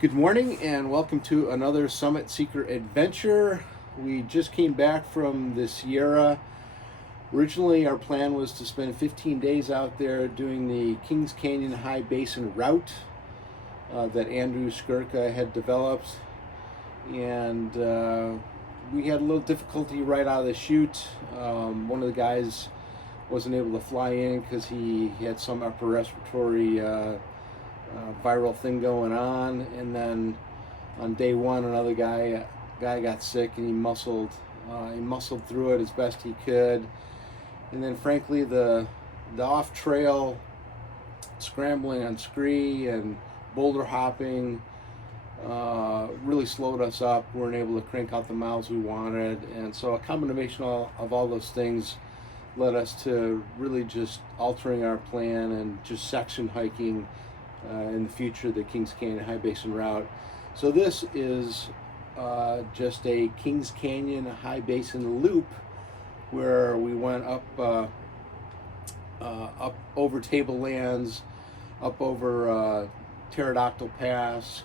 Good morning and welcome to another Summit Seeker adventure. We just came back from the Sierra. Originally, our plan was to spend 15 days out there doing the Kings Canyon High Basin route that Andrew Skirka had developed. And we had a little difficulty right out of the chute. One of the guys wasn't able to fly in because he had some upper respiratory viral thing going on, and then on day one another guy got sick and he muscled through it as best he could. And then frankly the off trail scrambling on scree and boulder hopping really slowed us up. We weren't able to crank out the miles we wanted, and so a combination of all those things led us to really just altering our plan and just section hiking in the future the Kings Canyon High Basin route. So this is just a Kings Canyon High Basin loop where we went up over Tablelands, up over Pterodactyl Pass,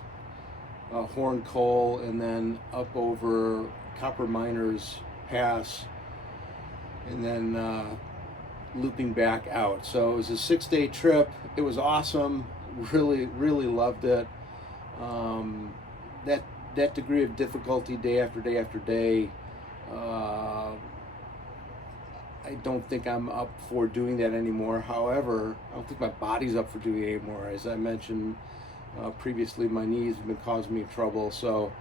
Horn Coal, and then up over Copper Miners Pass, and then looping back out. So it was a 6-day trip. It was awesome. Really loved it. That degree of difficulty day after day after day, I don't think I'm up for doing that anymore. However, I don't think my body's up for doing it anymore. As I mentioned previously, my knees have been causing me trouble, so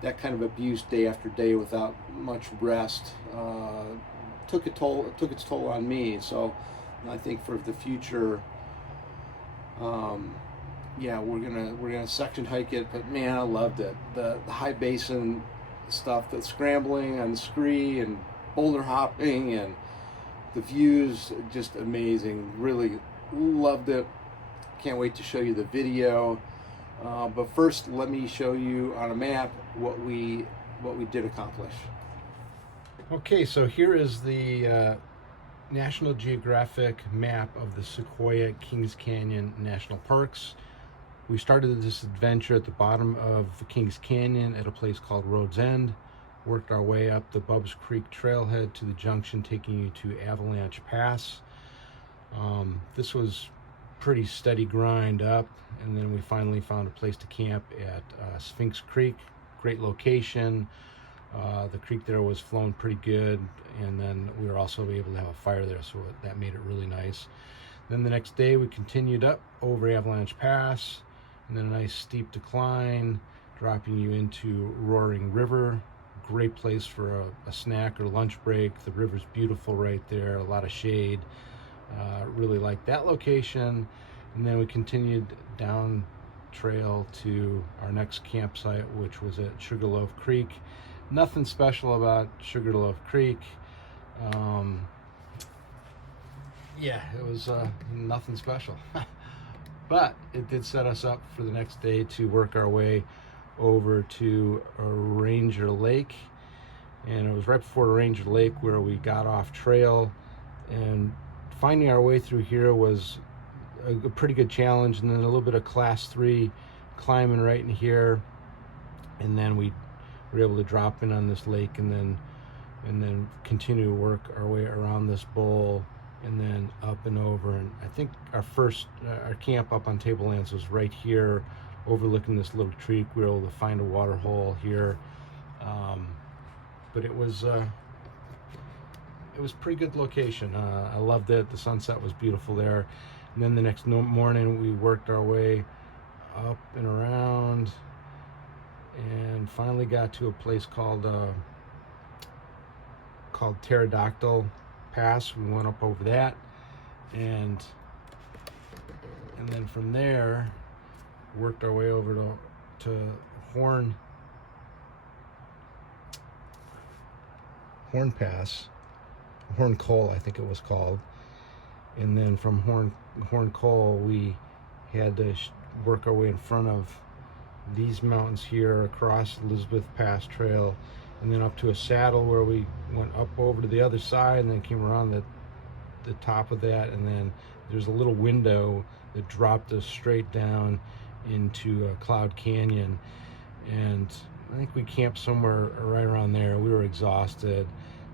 that kind of abuse day after day without much rest took its toll on me. So I think for the future, we're gonna section hike it. But man, I loved it. The high basin stuff, the scrambling on the scree and boulder hopping, and the views, just amazing. Really loved it. Can't wait to show you the video. But first, let me show you on a map what we did accomplish. Okay, so here is the National Geographic map of the Sequoia Kings Canyon National Parks. We started this adventure at the bottom of the Kings Canyon at a place called Road's End, worked our way up the Bubbs Creek Trailhead to the junction taking you to Avalanche Pass. This was pretty steady grind up, and then we finally found a place to camp at Sphinx Creek. Great location. The creek there was flowing pretty good, and then we were also able to have a fire there, so that made it really nice. Then the next day we continued up over Avalanche Pass, and then a nice steep decline dropping you into Roaring River. Great place for a snack or lunch break. The river's beautiful right there, a lot of shade. Really like that location. And then we continued down trail to our next campsite, which was at Sugarloaf Creek. Nothing special about Sugarloaf Creek. It was nothing special. But it did set us up for the next day to work our way over to Ranger Lake. And it was right before Ranger Lake where we got off trail, and finding our way through here was a pretty good challenge, and then a little bit of class 3 climbing right in here, and then we were able to drop in on this lake and then continue to work our way around this bowl and then up and over. And I think our camp up on Tablelands was right here overlooking this little creek. We were able to find a water hole here, but it was pretty good location. I loved it. The sunset was beautiful there. And then the next morning we worked our way up and around and finally got to a place called Pterodactyl Pass. We went up over that, and then from there worked our way over to Horn Pass, Horn Coal I think it was called. And then from Horn Coal we had to work our way in front of these mountains here across Elizabeth Pass Trail, and then up to a saddle where we went up over to the other side and then came around the top of that, and then there's a little window that dropped us straight down into Cloud Canyon, and I think we camped somewhere right around there. We were exhausted.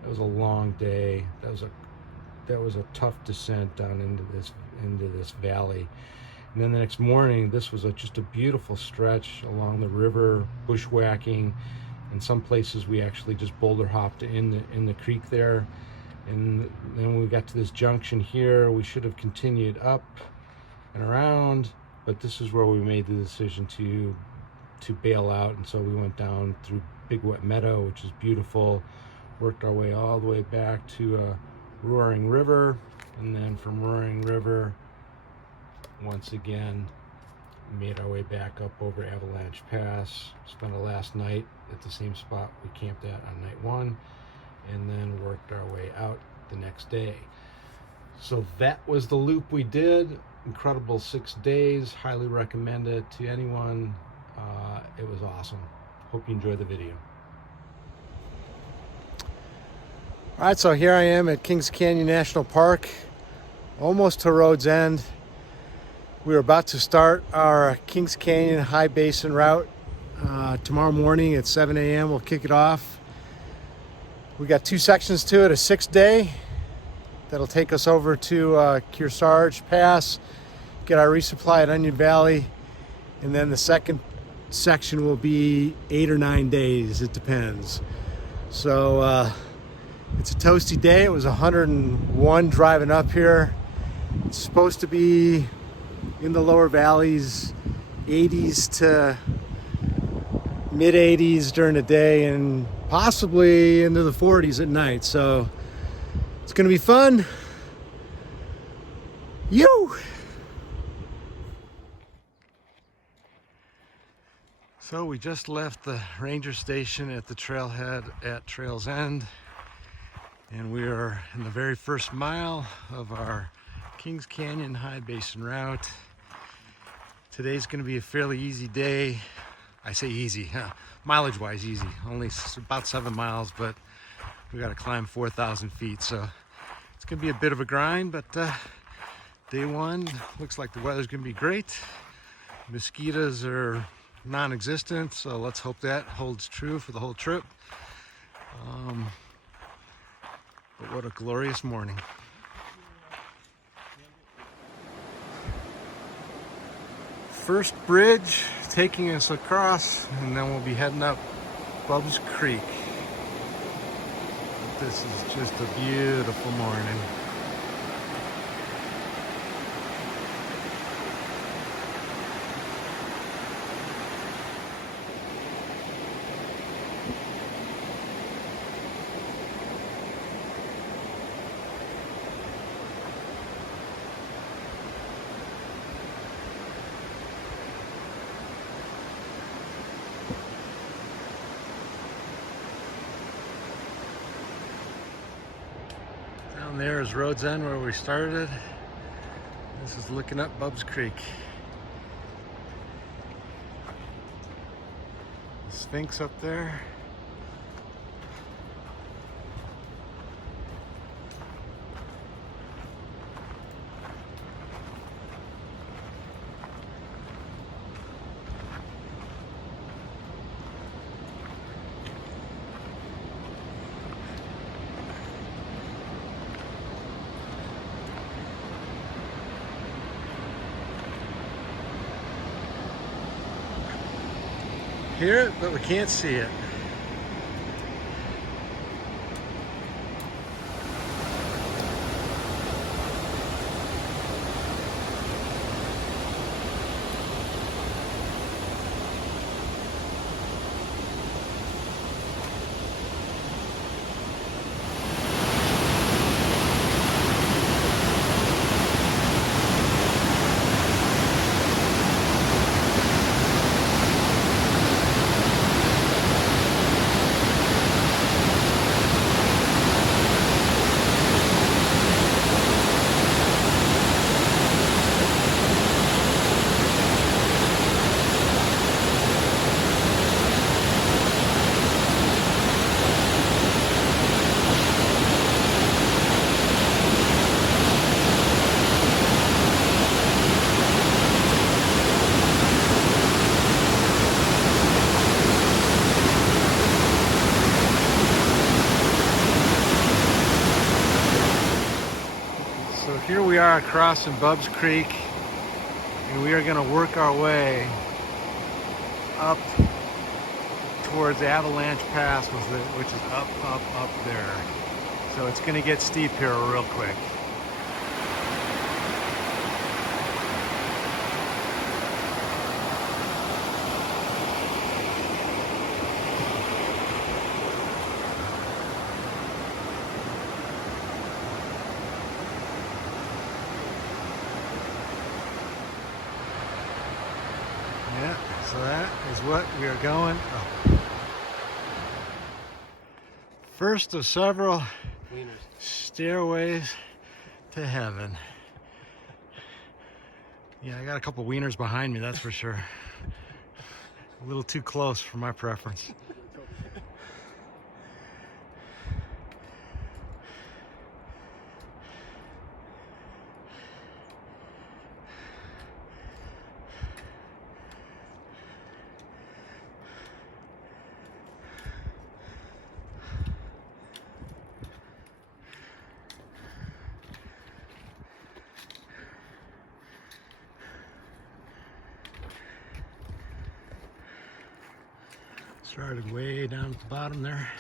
It was a long day. That was a tough descent down into this valley. And then the next morning, this was just a beautiful stretch along the river, bushwhacking. In some places, we actually just boulder hopped in the creek there. And then when we got to this junction here, we should have continued up and around, but this is where we made the decision to bail out. And so we went down through Big Wet Meadow, which is beautiful, worked our way all the way back to Roaring River, and then from Roaring River, once again, made our way back up over Avalanche Pass, spent a last night at the same spot we camped at on night 1, and then worked our way out the next day. So that was the loop we did. Incredible 6 days. Highly recommend it to anyone. It was awesome. Hope you enjoy the video. All right, so here I am at Kings Canyon National Park, almost to road's end. We are about to start our Kings Canyon High Basin route. Tomorrow morning at 7 a.m. we'll kick it off. We got 2 sections to it, a 6-day that'll take us over to Kearsarge Pass, get our resupply at Onion Valley, and then the second section will be 8 or 9 days, it depends. So it's a toasty day. It was 101 driving up here. It's supposed to be in the lower valleys, 80s to mid 80s during the day, and possibly into the 40s at night. So it's gonna be fun. So we just left the ranger station at the trailhead at Trail's End, and we are in the very first mile of our Kings Canyon High Basin route. Today's going to be a fairly easy day. I say easy, mileage wise easy, only about 7 miles, but we got to climb 4,000 feet, so it's going to be a bit of a grind. But day 1 looks like the weather's going to be great. Mosquitoes are non-existent, so let's hope that holds true for the whole trip. But what a glorious morning. First bridge taking us across, and then we'll be heading up Bubbs Creek. This is just a beautiful morning. Down there is Road's End where we started. This is looking up Bubbs Creek. The Sphinx up there. Hear it, but we can't see it. Here we are crossing Bubbs Creek, and we are going to work our way up towards Avalanche Pass, which is up there. So it's going to get steep here real quick. Yeah, so that is what we are going up. First of several stairways to heaven. Yeah, I got a couple wieners behind me, that's for sure. A little too close for my preference. Started way down at the bottom there.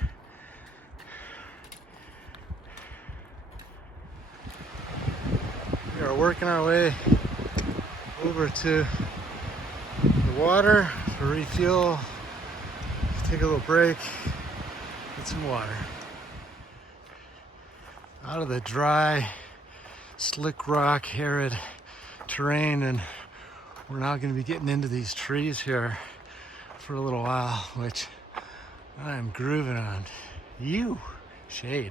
We are working our way over to the water to refuel, take a little break, get some water. Out of the dry, slick rock, arid terrain, and we're now going to be getting into these trees here for a little while, which I am grooving on. You, shade.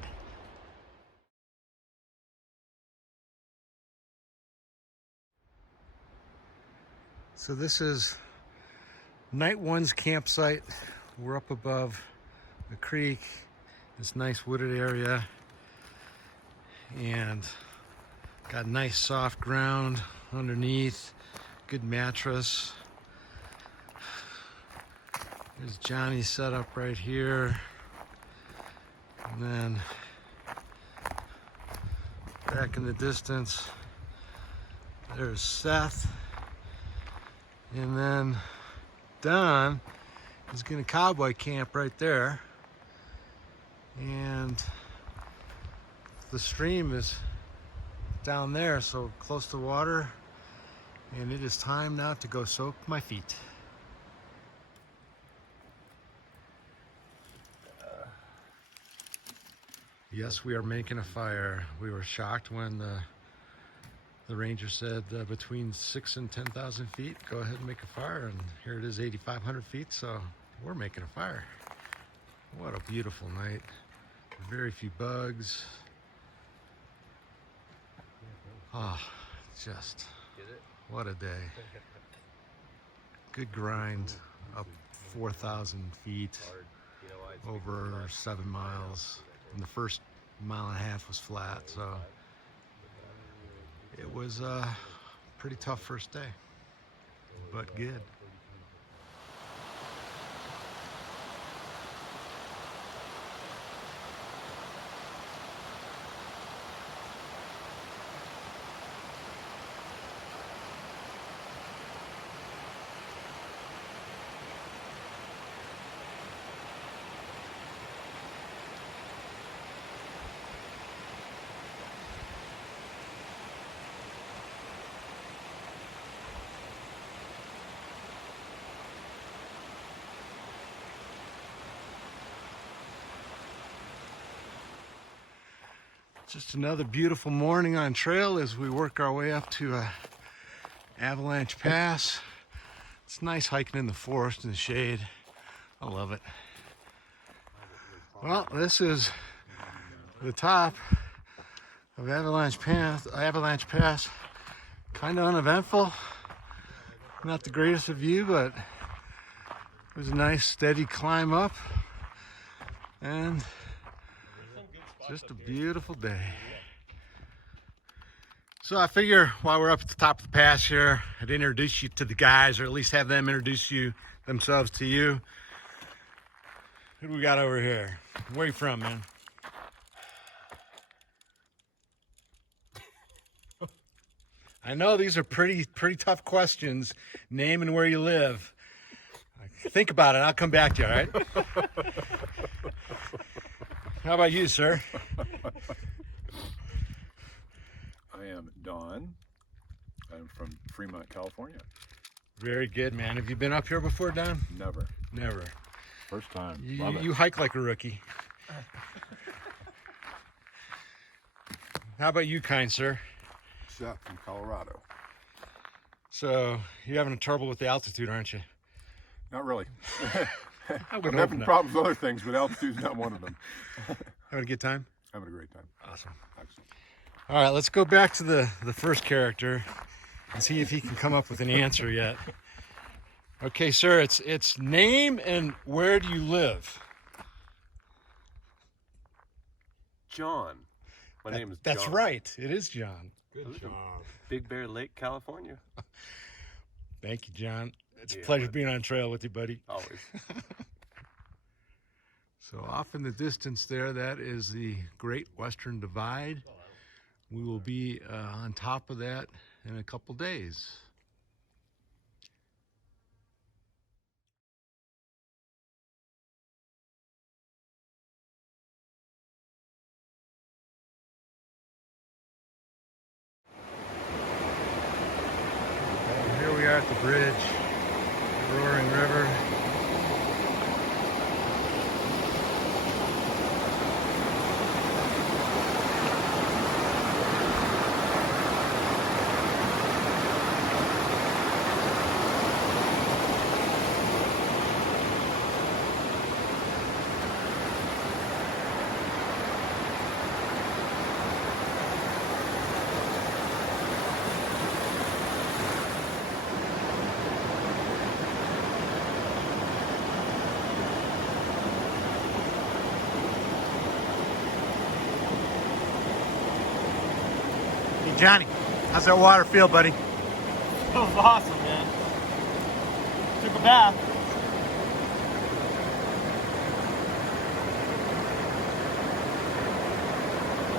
So this is night one's campsite. We're up above the creek, this nice wooded area, and got nice soft ground underneath, good mattress. There's Johnny's setup right here. And then back in the distance, there's Seth. And then Don is gonna cowboy camp right there. And the stream is down there, so close to water. And it is time now to go soak my feet. Yes, we are making a fire. We were shocked when the ranger said between 6,000 and 10,000 feet, go ahead and make a fire. And here it is, 8,500 feet, so we're making a fire. What a beautiful night. Very few bugs. Oh, just, what a day. Good grind, up 4,000 feet, over 7 miles. And the first mile and a half was flat, so it was a pretty tough first day, but good. Just another beautiful morning on trail as we work our way up to Avalanche Pass. It's nice hiking in the forest in the shade. I love it. Well, this is the top of Avalanche Pass. Kind of uneventful. Not the greatest of view, but it was a nice steady climb up. And just a beautiful day. So I figure while we're up at the top of the pass here, I'd introduce you to the guys, or at least have them introduce themselves to you. Who do we got over here? Where you from, man? I know these are pretty tough questions. Name and where you live. Think about it. I'll come back to you, all right? How about you, sir? I am Don. I'm from Fremont, California. Very good, man. Have you been up here before, Don? Never. Never. First time. Love it. You hike like a rookie. How about you, kind sir? Seth from Colorado. So you're having trouble with the altitude, aren't you? Not really. I I'm would hope having not. problems with other things, but altitude's not one of them. Having a good time? Having a great time. Awesome. Excellent. All right, let's go back to the first character and see if he can come up with an answer yet. Okay, sir, it's name and where do you live? John. My name is John. That's right. It is John. Good job. Big Bear Lake, California. Thank you, John. It's a Yeah, pleasure buddy. being on trail with you, buddy. Always. So off in the distance there, that is the Great Western Divide. We will be on top of that in a couple days. Here we are at the bridge, the Roaring River. Hey Johnny, how's that water feel, buddy? It was awesome, man. Took a bath.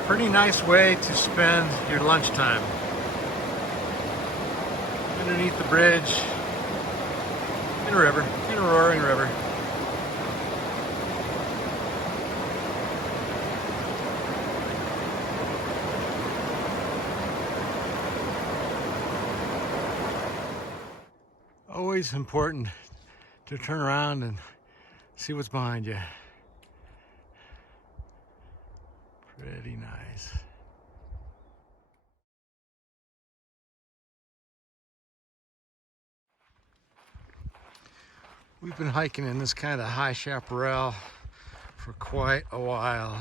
Pretty nice way to spend your lunchtime. Underneath the bridge, in a river, in a roaring river. Always important to turn around and see what's behind you. Pretty nice. We've been hiking in this kind of high chaparral for quite a while.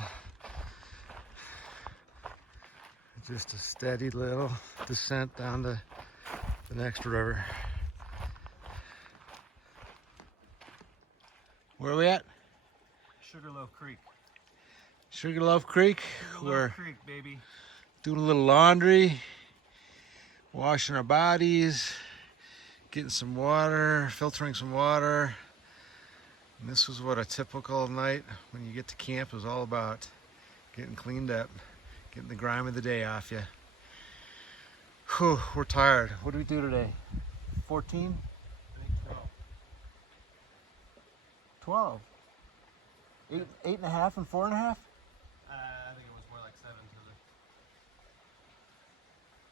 Just a steady little descent down to the next river. Where are we at? Sugarloaf Creek. Sugarloaf Creek. We're Sugarloaf Creek, baby. doing a little laundry, washing our bodies, getting some water, filtering some water. And this was what a typical night when you get to camp is all about. Getting cleaned up, getting the grime of the day off you. Whew, we're tired. What did we do today? 14? 12. 8.5 and 4.5? I think it was more like 7 to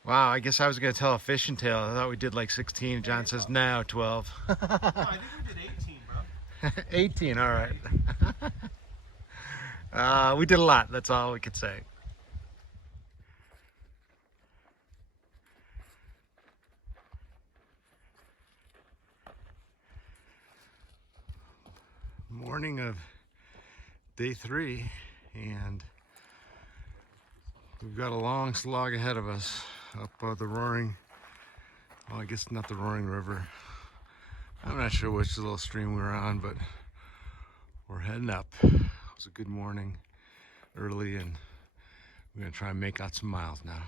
Wow, I guess I was going to tell a fishing tale. I thought we did like 16. John says, no, 12. the... No, I think we did 18, bro. 18, all right. We did a lot, that's all we could say. Morning of day 3, and we've got a long slog ahead of us up the roaring, well, I guess not the Roaring River. I'm not sure which little stream we were on, but we're heading up. It was a good morning early, and we're gonna try and make out some miles now.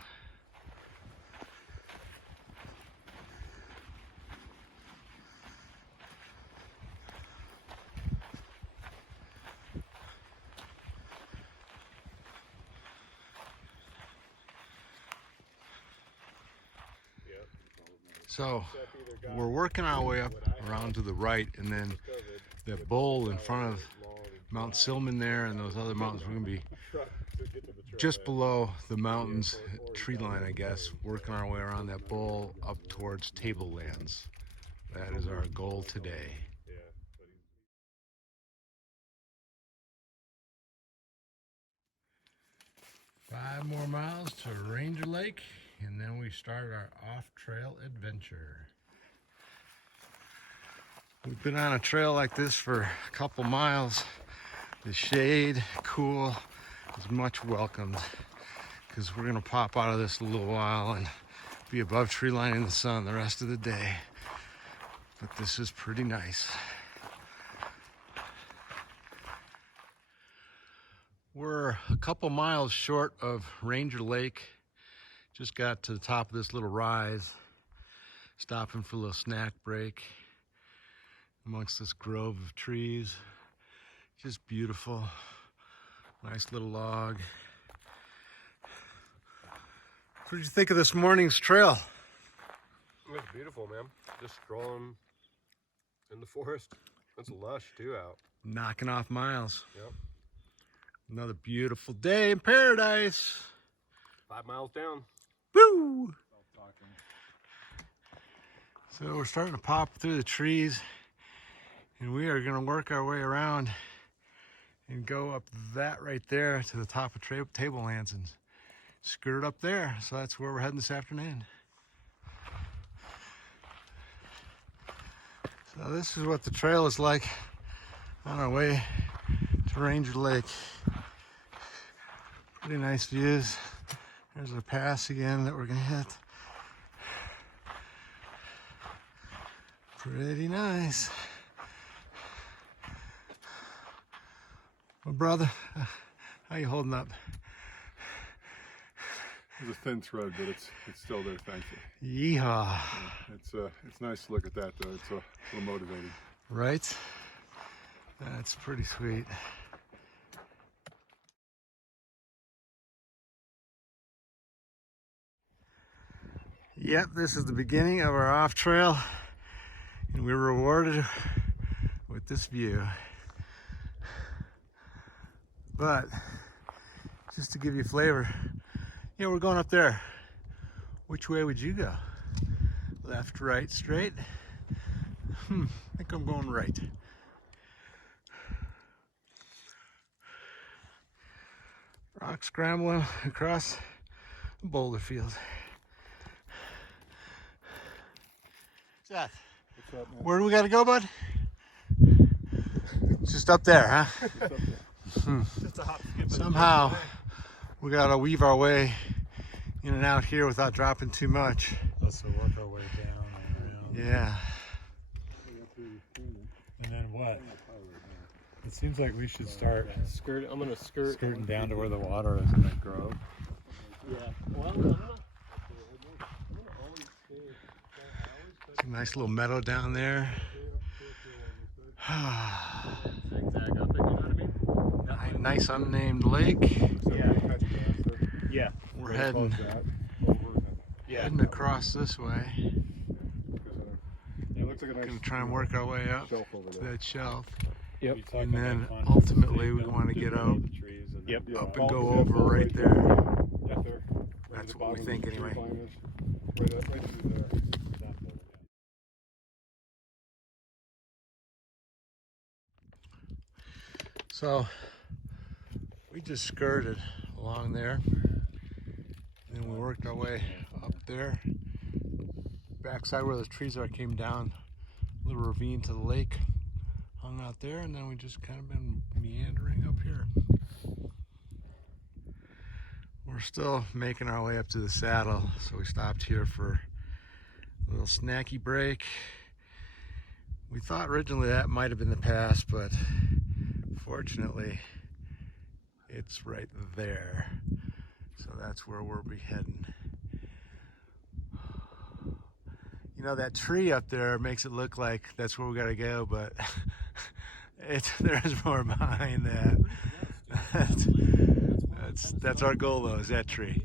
So we're working our way up around to the right, and then that bowl in front of Mount Silman there and those other mountains, we're gonna be just below the mountains tree line, I guess, working our way around that bowl up towards Tablelands. That is our goal today. 5 more miles to Ranger Lake, and then we start our off-trail adventure. We've been on a trail like this for a couple miles. The shade, cool, is much welcomed, because we're gonna pop out of this in a little while and be above tree line in the sun the rest of the day. But this is pretty nice. We're a couple miles short of Ranger Lake. Just got to the top of this little rise, stopping for a little snack break amongst this grove of trees. Just beautiful. Nice little log. What did you think of this morning's trail? It was beautiful, man. Just strolling in the forest. It's lush too out. Knocking off miles. Yep. Another beautiful day in paradise. 5 miles down. Woo! So we're starting to pop through the trees, and we are going to work our way around and go up that right there to the top of Tablelands and skirt up there. So that's where we're heading this afternoon. So this is what the trail is like on our way to Ranger Lake. Pretty nice views. There's a pass again that we're gonna hit. Pretty nice. Well, brother, how you holding up? It's a thin thread, but it's still there, thankfully. Yeehaw. It's nice to look at that, though. It's a little motivating. Right? That's pretty sweet. Yep, this is the beginning of our off trail, and we're rewarded with this view. But just to give you a flavor, we're going up there. Which way would you go? Left, right, straight? I think I'm going right. Rock scrambling across the boulder field. Seth, What's up, man? where do we got to go, bud? Just up there, huh? Just up there. Just a hop, skip, Somehow we got to weave our way in and out here without dropping too much. Also work our way down and around. Yeah. And then what? It seems like we should start I'm gonna skirt. skirting down to where the water is in that grove. Yeah. Well, I'm gonna It's a nice little meadow down there. zigzag up it, you know what I mean? Nice unnamed lake. Yeah. We're heading heading across this way. It looks like a nice Gonna try and work our way up shelf over to there. that shelf. Yep. And then ultimately we want to get out Yep. up and go over right there. Right there. That's what we think anyway. Right through there. So we just skirted along there, and we worked our way up there. Backside where those trees are came down a little ravine to the lake, hung out there, and then we just kind of been meandering up here. We're still making our way up to the saddle, so we stopped here for a little snacky break. We thought originally that might have been the pass, but fortunately it's right there, so that's where we'll be heading. You know, that tree up there makes it look like that's where we gotta go, but there's more behind that. That's our goal though, is that tree.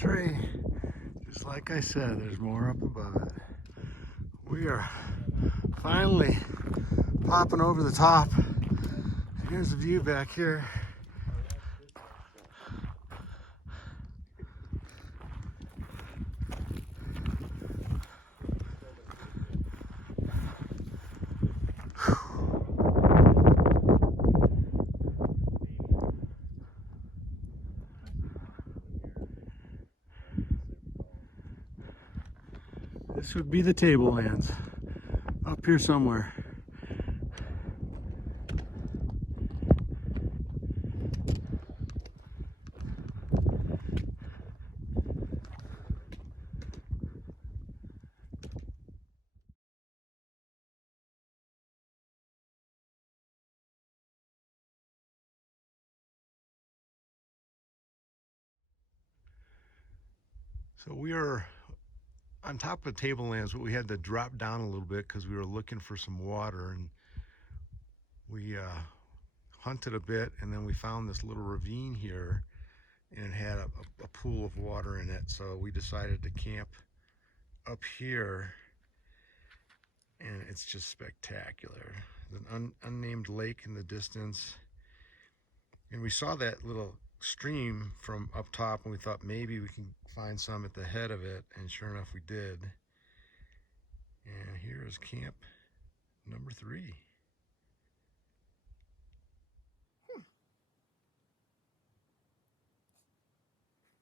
tree. Just like I said, there's more up above it. We are finally popping over the top. Here's the view back here. This would be the Tablelands, up here somewhere. So we are on top of Tablelands, but we had to drop down a little bit because we were looking for some water, and we hunted a bit, and then we found this little ravine here, and it had a pool of water in it. So we decided to camp up here, and it's just spectacular. There's an unnamed lake in the distance, and we saw that little stream from up top, and we thought maybe we can find some at the head of it, and sure enough we did. And here is camp number 3.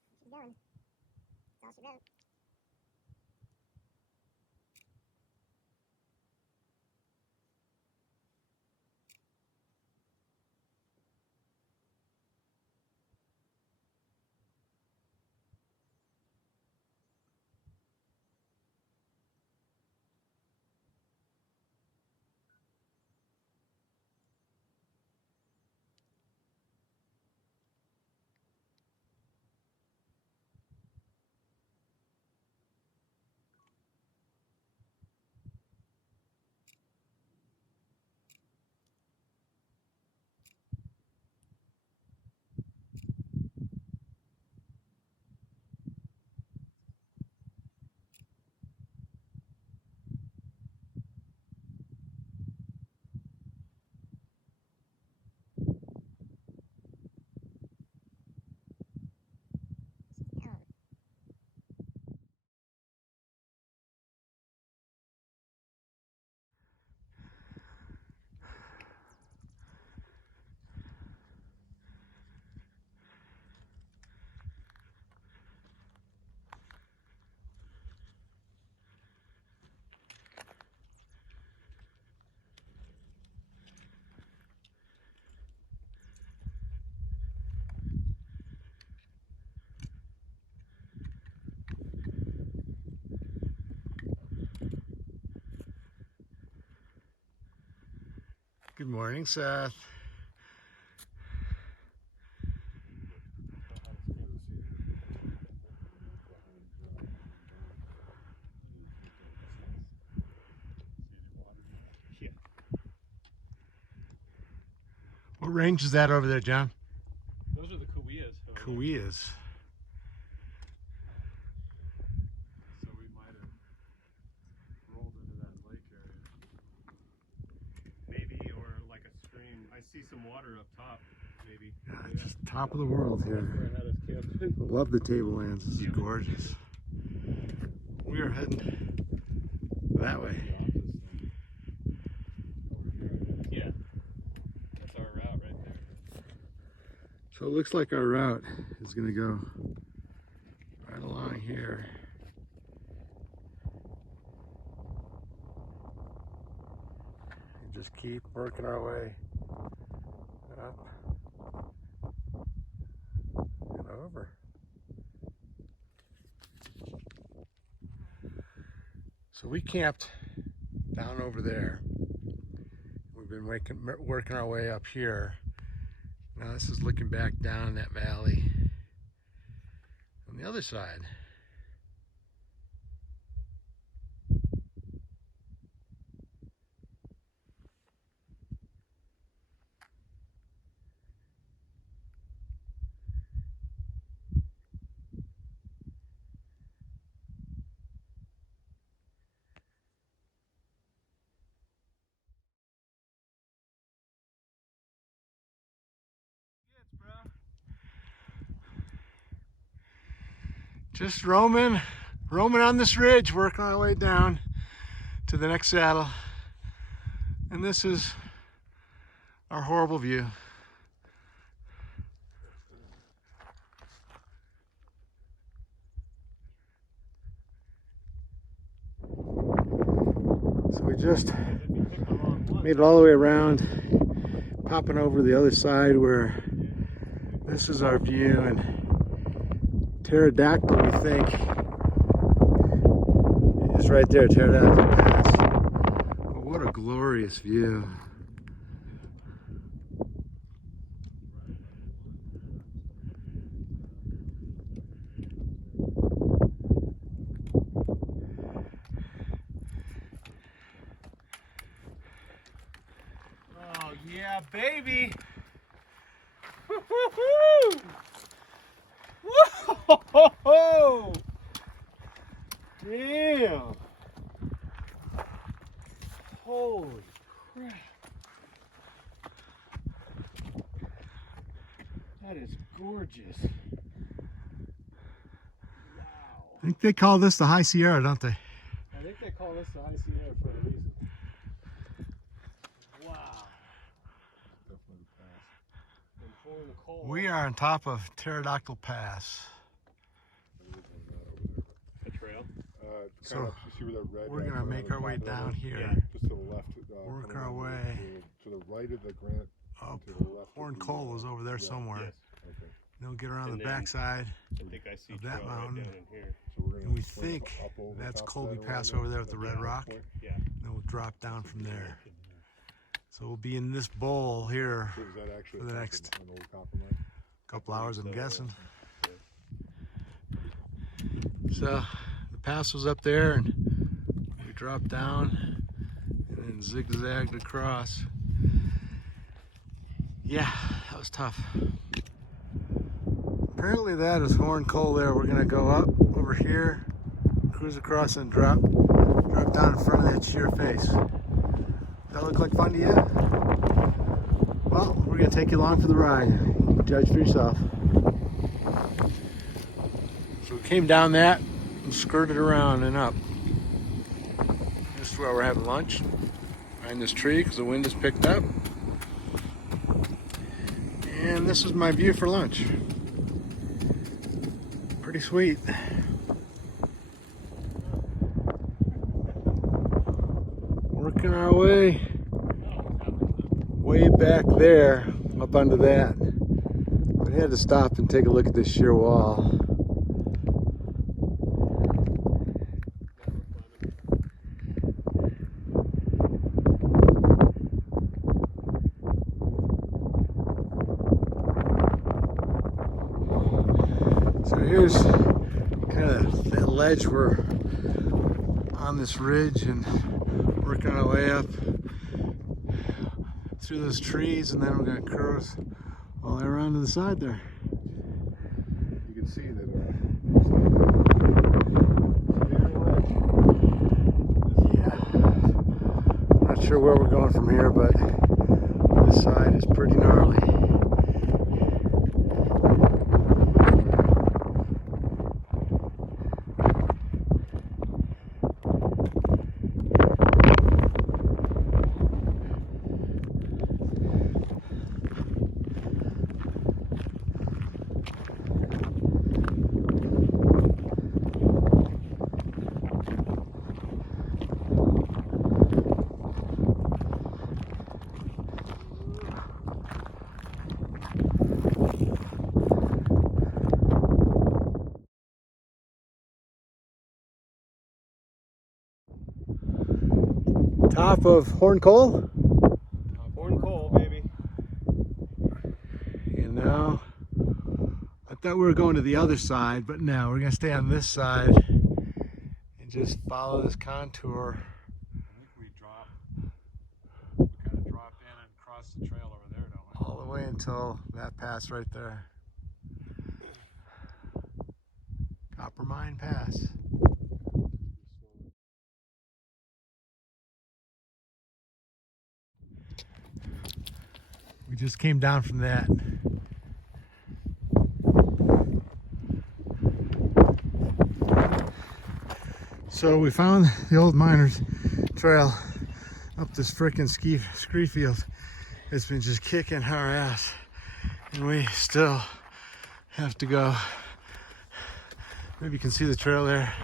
She's going. That's all she wrote. Good morning, Seth. What range is that over there, John? Those are the Kauias. Kauias. So we might have rolled into that lake area. Maybe, or like a stream. I see some water up top, maybe. Yeah, just top of the world here. Where I had us camped. Love the Tablelands. This is gorgeous. We are heading that way. Yeah. That's our route right there. So it looks like our route is going to go right along here. And just keep working our way up and over. So we camped down over there. We've been working our way up here. Now this is looking back down that valley on the other side. Just roaming on this ridge, working our way down to the next saddle. And this is our horrible view. So we just made it all the way around, popping over the other side where this is our view, and Pterodactyl, we think, is right there, Pterodactyl Pass. But what a glorious view. Oh yeah, baby! Woo-hoo-hoo! Whoa! Damn! Holy crap! That is gorgeous. Wow! I think they call this the High Sierra, don't they? I think they call this the High Sierra for a reason. Wow! Definitely the pass. And pulling the coal. We are on top of Pterodactyl Pass. a trail. Kind So, of, you see where that red we're line gonna on make the our way top of the down hill? here. Yeah. Just to the left. Work coming our over way to the right of the granite. up. To the left. Horn would be, Coal is over there yeah. somewhere. Yes. Okay. Then we'll get around And the then- backside, I think I see Of that trail mountain. right down in here. So we're gonna and we swing think up over the that's top of Colby that Pass area, over there with the that red down rock. point. Yeah. Then we'll drop down from there. So we'll be in this bowl here So is that actually for the a next an old copper mine? a couple hours, I'm so, guessing. So the pass was up there, and we dropped down and then zigzagged across. Yeah, that was tough. Apparently that is Horn Coal there. We're gonna go up over here, cruise across, and drop down in front of that sheer face. That look like fun to you? Well, we're gonna take you along for the ride. You can judge for yourself. So we came down that and skirted around and up. This is where we're having lunch, behind this tree because the wind has picked up. And this is my view for lunch. Pretty sweet. Working our way back there, up under that. But I had to stop and take a look at this sheer wall. So here's kind of that ledge. We're on this ridge and working our way up through those trees, and then we're going to cruise all the way around to the side there. You can see that. Yeah. I'm not sure where we're going from here, but this side is pretty gnarly. Top of Horn Coal, Horn Coal, baby. and now I thought we were going to the other side, but no, we're gonna stay on this side and just follow this contour. I think we kind of drop in and cross the trail over there, don't we? All the way until that pass right there. Copper Mine Pass. We just came down from that. So we found the old miners trail up this frickin' scree field. It's been just kicking our ass, and we still have to go. Maybe you can see the trail there.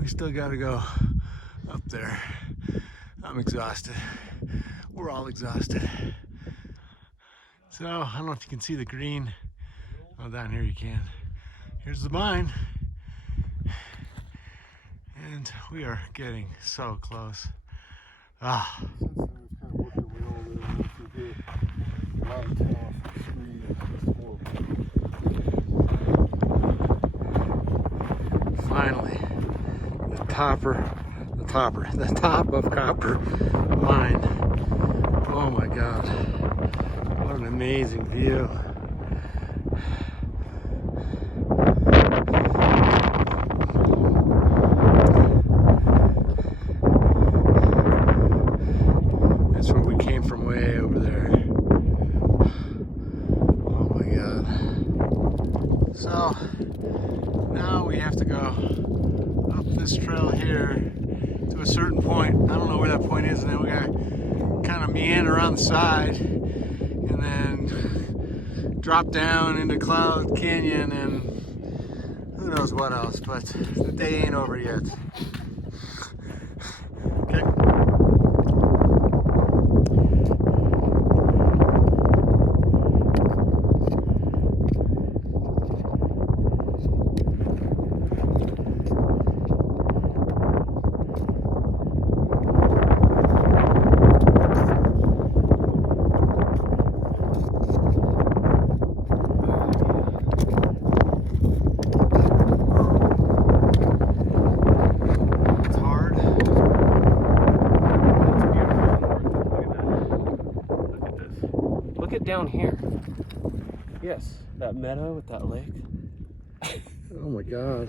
We still gotta go up there. I'm exhausted. We're all exhausted. So I don't know if you can see the green. Oh, down here you can. Here's the mine. And we are getting so close. Ah. Finally, the top of Copper Mine. Oh my God, what an amazing view. That's where we came from, way over there. Oh my God. So now we have to go up this trail here to a certain point. I don't know where that point is, and then we gotta kind of meander around the side and then drop down into Cloud Canyon and who knows what else, but the day ain't over yet. Okay. Down here. Yes, that meadow with that lake. Oh my God.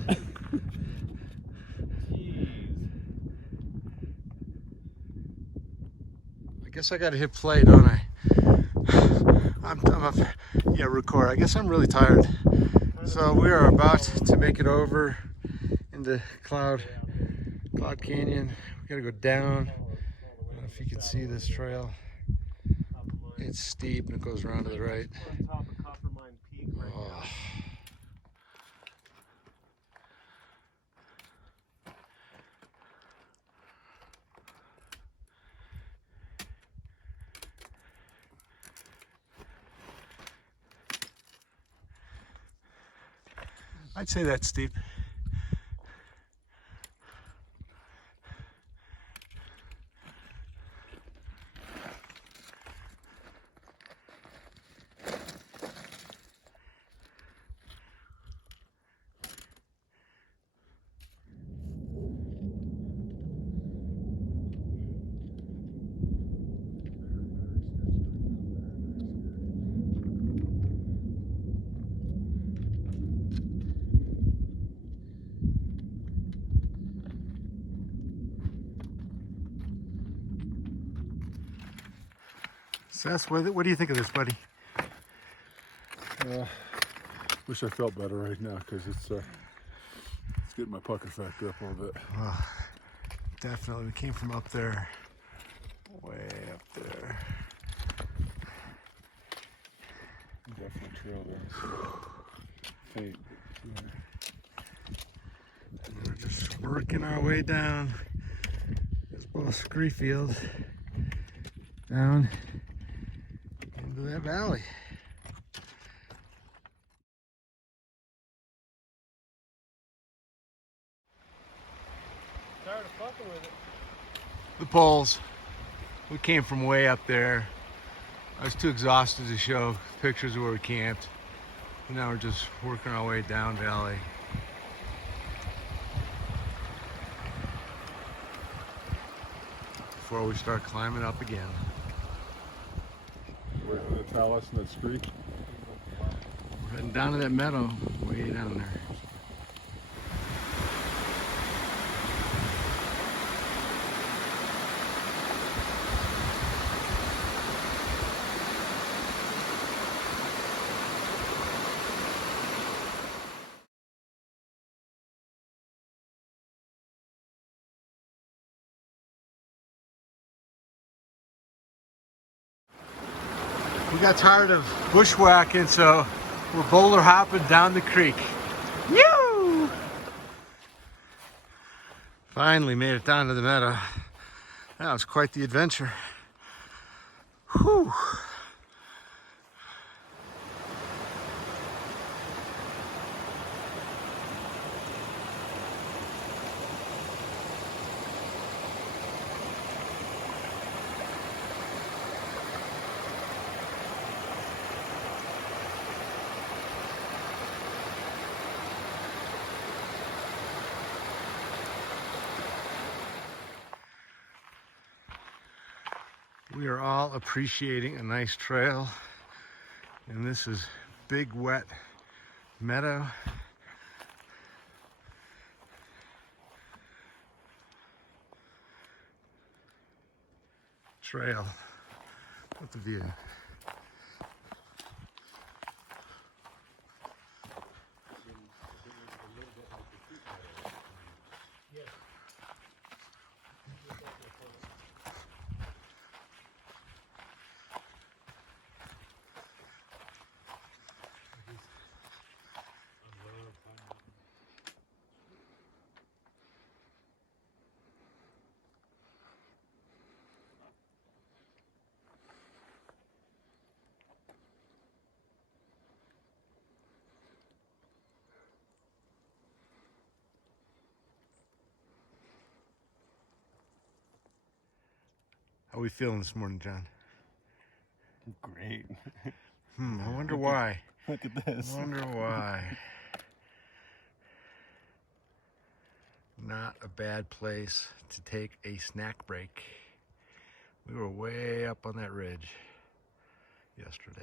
I guess I gotta hit play, don't I? Yeah, record. I guess I'm really tired. So we are about to make it over into Cloud Canyon. We gotta go down. I don't know if you can see this trail. It's steep and it goes around to the right. Oh. I'd say that's steep. Seth, what do you think of this, buddy? Wish I felt better right now because it's getting my pucker factor up a little bit. Definitely, we came from up there, way up there. Definitely trail there. Faint. We're just working our way down this little scree field down into that valley. Tired of fucking with it. The poles. We came from way up there. I was too exhausted to show pictures of where we camped. And now we're just working our way down valley. Before we start climbing up again. We're in the talus and that scree. We're heading down to that meadow, way down there. We got tired of bushwhacking, so we're boulder hopping down the creek. Yoo! Finally made it down to the meadow. That was quite the adventure. Whew. We are all appreciating a nice trail, and this is big wet meadow. Trail with the view. How are we feeling this morning, John? Great. I wonder why. Look at this. I wonder why. Not a bad place to take a snack break. We were way up on that ridge yesterday.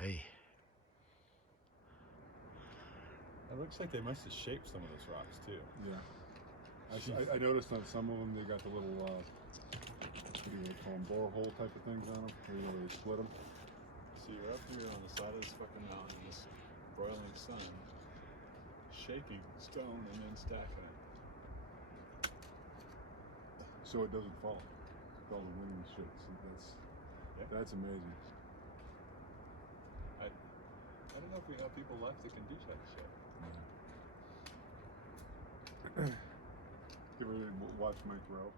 Hey. It looks like they must have shaped some of those rocks too. Yeah. I noticed on some of them they got the little, what do you call them, borehole type of things on them, where you know they split them. So you're up here on the side of this fucking mountain in this broiling sun, shaking stone and then stacking it. So it doesn't fall. All the wind and shit. So that's amazing. I don't know if we have people left that can do that shit. You ever watch Mike Rowe?